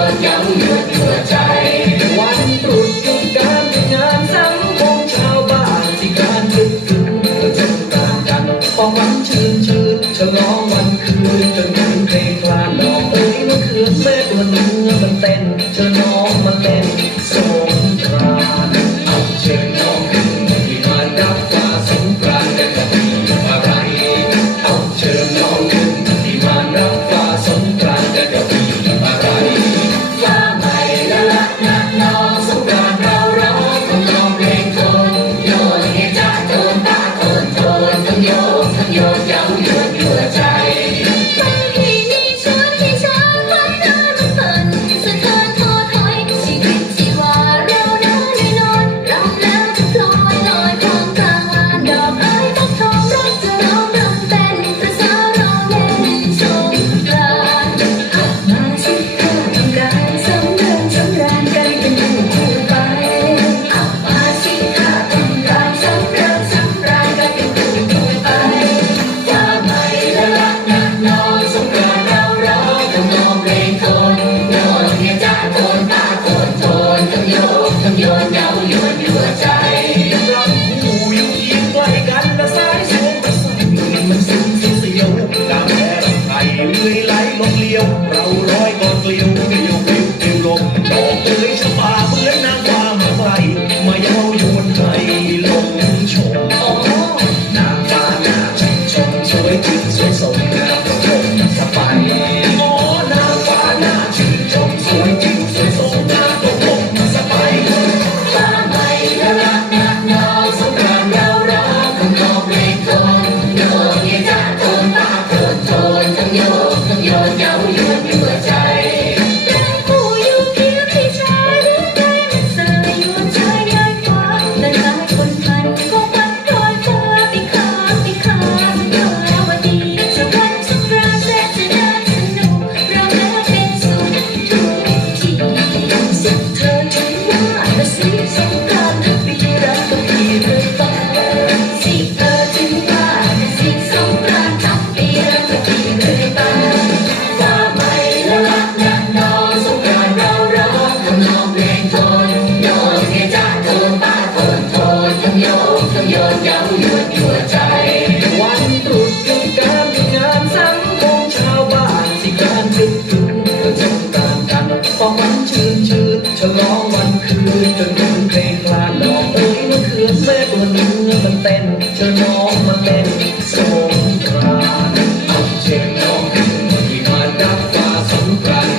ดลอดวันตรุษหยุดการงานสังคมชาวบ้านที่การลึกถึงจนต่างกันพอวันชื่นชื่นฉลองวันคืนจนกันเพลงคลานดอกเอ้ยมะเขือแม่ my whole one time. เต้นเชิน้องมาเต้นสงกรานต์เชิญน้องขึ้นที่มาดับฟ้าสงกราน